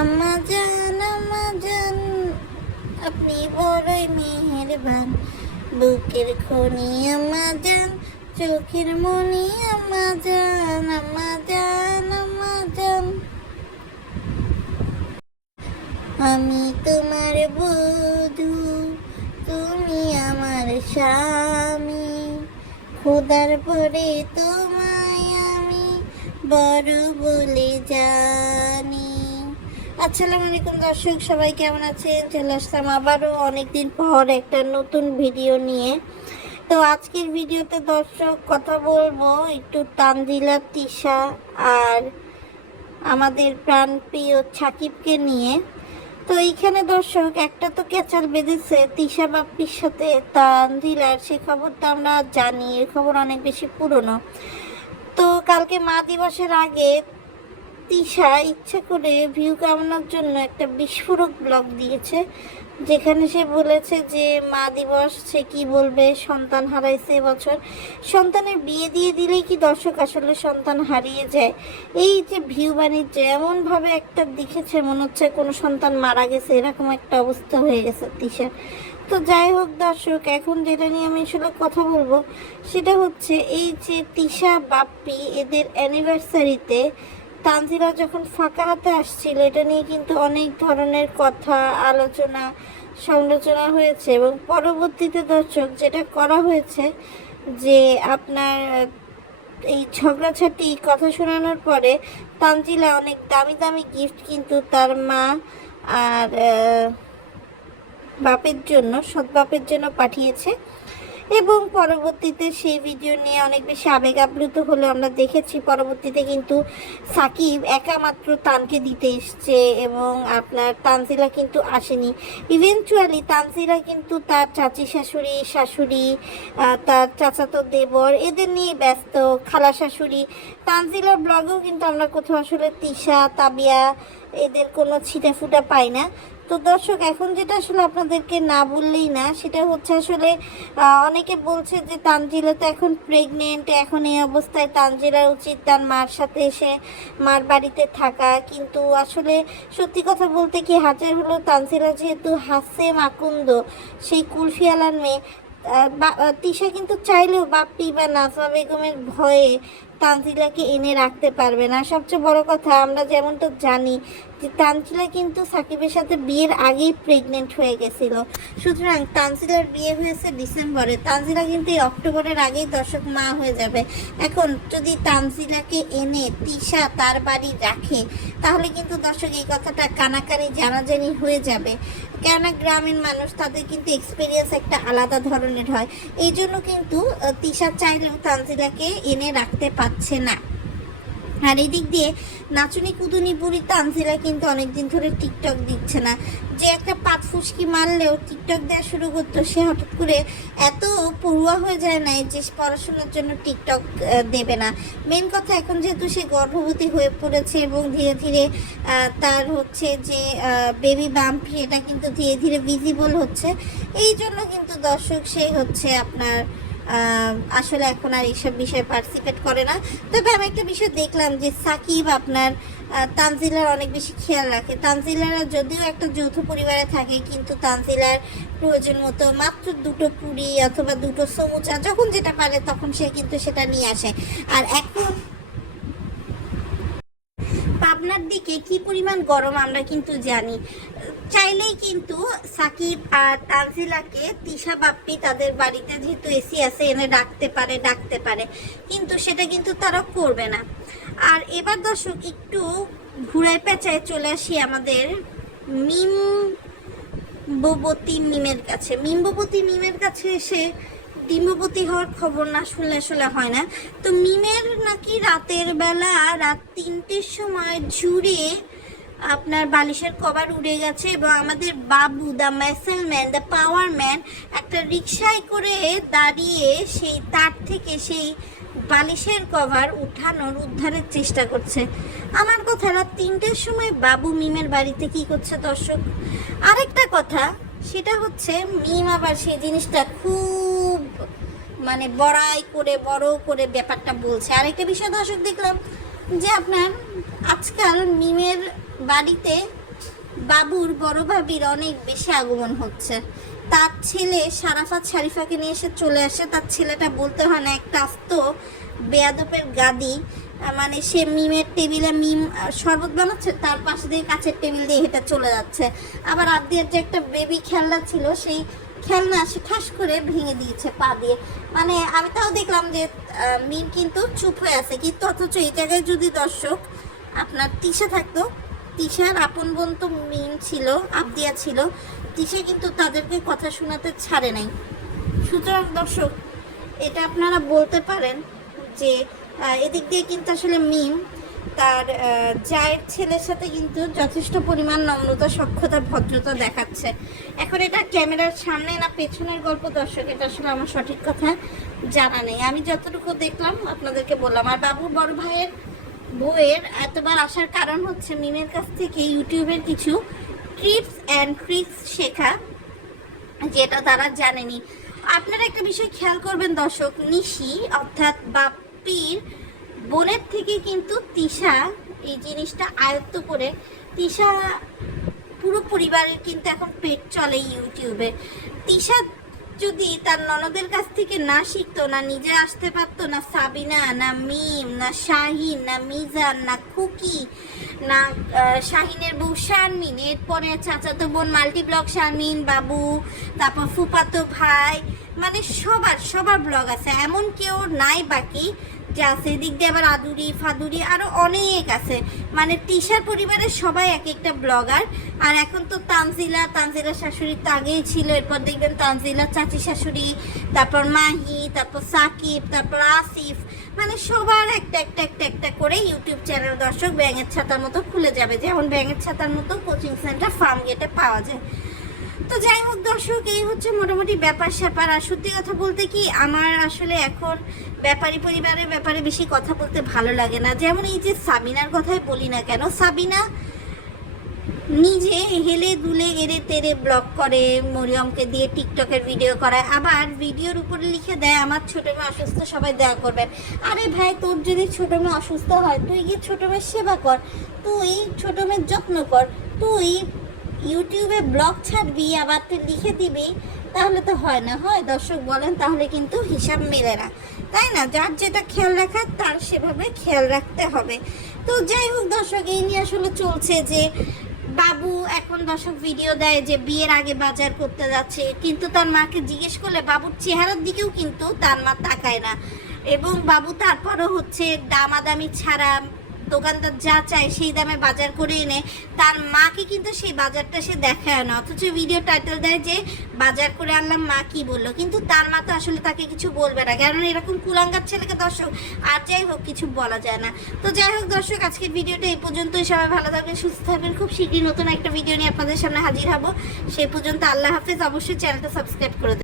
আম্মা জান আপনি বড়ই মেহেরবান, বুকের খনি আম্মা জান, চোখের মনি আম্মা জান, আম্মা জান আম্মা জান। আমি তোমার বধূ, তুমি আমার স্বামী, খোদার পরে তোমায় আমি বড় বলে জানি। আসসালামু আলাইকুম দর্শক, সবাই কেমন আছেন? চলে আসলাম আবারও অনেকদিন পর একটা নতুন ভিডিও নিয়ে। তো আজকের ভিডিওতে দর্শক কথা বলবো একটু তানজিলা, তিশা আর আমাদের প্রাণপ্রিয় সাকিবকে নিয়ে। তো এইখানে দর্শক একটা তো ক্যাচাল বেঁধেছে তিশা বাপ্পির সাথে তানজিলার, সে খবরটা আমরা জানি, এই খবর অনেক বেশি পুরনো। তো কালকে মা দিবসের আগে তিশা ইচ্ছা করে ভিউ কামানোর জন্য একটা বিস্ফোরক ব্লগ দিয়েছে, যেখানে সে বলেছে যে মা দিবস সে কি বলবে, সন্তান হারাইছে এবছর। সন্তানের বিয়ে দিয়ে দিলেই কি দর্শক আসলে সন্তান হারিয়ে যায়? এই যে ভিউ বাণিজ্য এমনভাবে একটা দেখেছে মনে হচ্ছে কোনো সন্তান মারা গেছে, এরকম একটা অবস্থা হয়ে গেছে তিশার। তো যাই হোক দর্শক, এখন যেটা নিয়ে আমি আসলে কথা বলবো সেটা হচ্ছে এই যে তিশা বাপ্পি এদের অ্যানিভার্সারিতে তানজিলা যখন ফাঁকা হাতে আসছিল, এটা নিয়ে কিন্তু অনেক ধরনের কথা, আলোচনা, সমালোচনা হয়েছে। এবং পরবর্তীতে দর্শক যেটা করা হয়েছে যে আপনার এই ঝগড়াঝাটি কথা শোনানোর পরে তানজিলা অনেক দামি দামি গিফট কিন্তু তার মা আর বাপের জন্য, সৎ বাপের জন্য পাঠিয়েছে। এবং পরবর্তীতে সেই ভিডিও নিয়ে অনেক বেশি আবেগ আপ্লুত হলো আমরা দেখেছি। পরবর্তীতে কিন্তু সাকিব একা মাত্র তানকে দিতে এসছে এবং আপনার তানজিলা কিন্তু আসেনি। ইভেনচুয়ালি তানজিলা কিন্তু তার চাচি শাশুড়ি, তার চাচাতো দেবর এদের নিয়ে ব্যস্ত, খালা শাশুড়ি। তানজিলার ব্লগেও কিন্তু আমরা কোথাও আসলে তিশা, তাবিয়া এদের কোনো ছিটাফুটা পাই না। তো দর্শক, এখন যেটা আসলে আপনাদেরকে না বললেই না, সেটা হচ্ছে আসলে অনেকে বলছে যে তানজিলা তো এখন প্রেগনেন্ট, এখন এই অবস্থায় তানজিলার উচিত তার মার সাথে এসে মার বাড়িতে থাকা। কিন্তু আসলে সত্যি কথা বলতে কি, হাজার হলো তানজিলা যেহেতু হাসে মাকুন্দ, সেই কুলফিয়ালার মেয়ে, তিশা কিন্তু চাইলেও বাপ্পি বা নাজমা বেগমের ভয়ে তানজিলাকে এনে রাখতে পারবে না। সবচেয়ে বড় কথা, আমরা যেমনটা জানি যে তানজিলা কিন্তু সাকিবের সাথে বিয়ের আগেই প্রেগনেন্ট হয়ে গেছিল। সুতরাং তানজিলার বিয়ে হয়েছে ডিসেম্বরে, তানজিলা কিন্তু এই অক্টোবরের আগেই দর্শক মা হয়ে যাবে। এখন যদি তানজিলাকে এনে তিশা তার বাড়ি রাখে, তাহলে কিন্তু দর্শক এই কথাটা কানাকানি জানাজানি হয়ে যাবে। কেননা গ্রামীণ মানুষ, তাদের কিন্তু এক্সপিরিয়েন্স একটা আলাদা ধরনের হয়। এই জন্য কিন্তু তিশা চাইলেও তানজিলাকে এনে রাখতে পারছে না। আর এদিক দিয়ে নাচুনি কুদুনি বুড়ি তানজিলা কিন্তু অনেকদিন ধরে টিকটক দিচ্ছে না। যে একটা পাত ফুসকি মারলেও টিকটক দেওয়া শুরু করতো, সে হঠাৎ করে এত পড়ুয়া হয়ে যায় না যে পড়াশোনার জন্য টিকটক দেবে না। মেন কথা, এখন যেহেতু সে গর্ভবতী হয়ে পড়েছে এবং ধীরে ধীরে তার হচ্ছে যে বেবি বাম্প, এটা কিন্তু ধীরে ধীরে ভিজিবল হচ্ছে। এই জন্য কিন্তু দর্শক সে হচ্ছে আপনার আসলে এখন আর এইসব বিষয়ে পার্টিসিপেট করে না। তবে আমি একটা বিষয় দেখলাম যে সাকিব আপনার তানজিলার অনেক বেশি খেয়াল রাখে। তানজিলারা যদিও একটা যৌথ পরিবারে থাকে, কিন্তু তানজিলার প্রয়োজন মতো মাত্র দুটো পুরি অথবা দুটো সমুচা যখন যেটা পারে তখন সে কিন্তু সেটা নিয়ে আসে। আর এখন পাবনার দিকে কি পরিমাণ গরম আমরা কিন্তু জানি। চাইলেই কিন্তু সাকিব আর তানজিলাকে তিশা বাপ্পি তাদের বাড়িতে যেহেতু এসি আছে এনে ডাকতে পারে, কিন্তু সেটা কিন্তু তারা করবে না। আর এবার দর্শক একটু ঘুরায় পেঁচায় চলে আসি আমাদের মিমবতী মিমের কাছে এসে ডিম্ববতী হওয়ার খবর না শুনলে আসলে হয় না। তো মিমের নাকি রাতের বেলা রাত 3টের সময় জুড়ে আপনার বালিশের কভার উড়ে গেছে এবং আমাদের বাবু the missile man, the power man, একটা রিক্সায় করে দাঁড়িয়ে সেই তার থেকে সেই বালিশের কভার উদ্ধারের চেষ্টা করছে। আমার কথা, রাত 3টের সময় বাবু মিমের বাড়িতে কি করছে দর্শক? আরেকটা কথা, সেটা হচ্ছে মিম আবার সেই জিনিসটা খুব মানে বড় করে ব্যাপারটা বলছে। আরেকটা বিষয় দর্শক দেখলাম যে আপনার আজকাল মিমের বাড়িতে বাবুর বড় ভাবির অনেক বেশি আগমন হচ্ছে। তার ছেলে সারাফাত শারিফাকে নিয়ে এসে চলে আসে। তার ছেলেটা বলতে হয় না একটা আস্ত বেয়াদপের গাদি, মানে সে মিমের টেবিলে মিম শরবত বানাচ্ছে, তার পাশে দিয়ে কাঁচের টেবিল দিয়ে হেঁটে চলে যাচ্ছে। আবার আদিয়ার যে একটা বেবি খেলনা ছিল, সেই খেলনা সে ঠাস করে ভেঙে দিয়েছে পা দিয়ে। মানে আমি তাও দেখলাম যে মিম কিন্তু চুপ হয়ে আছে, কিন্তু অথচ এই জায়গায় যদি দর্শক আপনার তিশা থাকতো, তিশার আপন বোন তো মিম ছিল, আবদিয়া ছিল, তিশা কিন্তু তাদেরকে কথা শোনাতে ছাড়ে নাই। সুতরাং দর্শক এটা আপনারা বলতে পারেন যে এদিক দিয়ে কিন্তু আসলে মিম তার জায়ের ছেলের সাথে কিন্তু যথেষ্ট পরিমাণ নম্রতা, সখ্যতা, ভদ্রতা দেখাচ্ছে। এখন এটা ক্যামেরার সামনে না পেছনের গল্প দর্শক, এটা আসলে আমার সঠিক কথা জানা নেই। আমি যতটুকু দেখলাম আপনাদেরকে বললাম। আর বাবুর বড় ভাইয়ের বউয়ের এতবার আসার কারণ হচ্ছে মিমের কাছ থেকে ইউটিউবের কিছু টিপস অ্যান্ড ট্রিক্স শেখা, যেটা তারা জানেনি। আপনারা একটা বিষয় খেয়াল করবেন দর্শক, নিশি অর্থাৎ বাপ্পির বোনের থেকে কিন্তু তিশা এই জিনিসটা আয়ত্ত করে, তিশা পুরো পরিবারের কিন্তু এখন পেট চলে ইউটিউবে। তিশা যদি তার ননদের কাছ থেকে না শিখতো, না নিজে আসতে পারতো, না সাবিনা, না মিম, না শাহিন, না মিজান, না খুকি, না শাহিনের বউ শারমিন, এরপরে চাচাতো বোন মাল্টিব্লগ শারমিন, বাবু, তারপর ফুপাতো ভাই, মানে সবার ব্লগ আছে, এমন কেউ নাই বাকি যে আছে। এদিক দিয়ে আবার আদুরি ফাদুরি আরও অনেক আছে। মানে তিশার পরিবারের সবাই এক একটা ব্লগার। আর এখন তো তানজিলা শাশুড়ি তো আগেই ছিল, এরপর দেখবেন তানজিলা চাচি শাশুড়ি, তারপর মাহি, তারপর সাকিব, তারপর আসিফ, মানে সবার একটা করে ইউটিউব চ্যানেল দর্শক ব্যাঙের ছাতার মতো খুলে যাবে, যেমন ব্যাঙের ছাতার মতো কোচিং সেন্টার ফার্ম গেটে পাওয়া যায়। তো যাই হোক দর্শক, এই হচ্ছে মোটামুটি ব্যাপার স্যাপার। আর সত্যি কথা বলতে কি, আমার আসলে এখন ব্যাপারী পরিবারের ব্যাপারে বেশি কথা বলতে ভালো লাগে না। যেমন এই যে সাবিনার কথাই বলি না কেন, সাবিনা নিজে হেলে দুলে এরে তেরে ব্লগ করে, মরিয়মকে দিয়ে টিকটকের ভিডিও করায়, আবার ভিডিওর উপরে লিখে দেয় আমার ছোটো মেয়ে অসুস্থ, সবাই দেয়া করবেন। আরে ভাই, তোর যদি ছোটো মেয়ে অসুস্থ হয়, তুই গিয়ে ছোটো মেয়ের সেবা কর, তুই ছোটো মেয়ের যত্ন কর, তুই ইউটিউবে ব্লগ ছাড়বি আবার তুই লিখে দিবি, তাহলে তো হয় না। হয় দর্শক বলেন, তাহলে কিন্তু হিসাব মেলে না, তাই না? যার যেটা খেয়াল রাখার তার সেভাবে খেয়াল রাখতে হবে। তো যাই হোক দর্শক, এই নিয়ে আসলে চলছে যে বাবু এখন দর্শক ভিডিও দেয় যে বিয়ের আগে বাজার করতে যাচ্ছে, কিন্তু তার মাকে জিজ্ঞেস করলে বাবুর চেহারার দিকেও কিন্তু তার মা তাকায় না। এবং বাবু তারপরও হচ্ছে দামাদামি ছাড়া দোকানদার যা চায় সেই দামে বাজার করে এনে তার মাকে কিন্তু সেই বাজারটা সে দেখায় না, অথচ ভিডিও টাইটেল দেয় যে বাজার করে আনলাম, মা কি বললো, কিন্তু তার মা তো আসলে তাকে কিছু বলবে না, কারণ এরকম কুলাঙ্গার ছেলেকে দর্শক আর যাই হোক কিছু বলা যায় না। তো যাই হোক দর্শক, আজকের ভিডিওটা এই পর্যন্তই। সবাই ভালো থাকবেন, সুস্থ থাকবেন। খুব শীঘ্রই নতুন একটা ভিডিও নিয়ে আপনাদের সামনে হাজির হব। সেই পর্যন্ত আল্লাহ হাফেজ। অবশ্যই চ্যানেলটা সাবস্ক্রাইব করে দেবেন।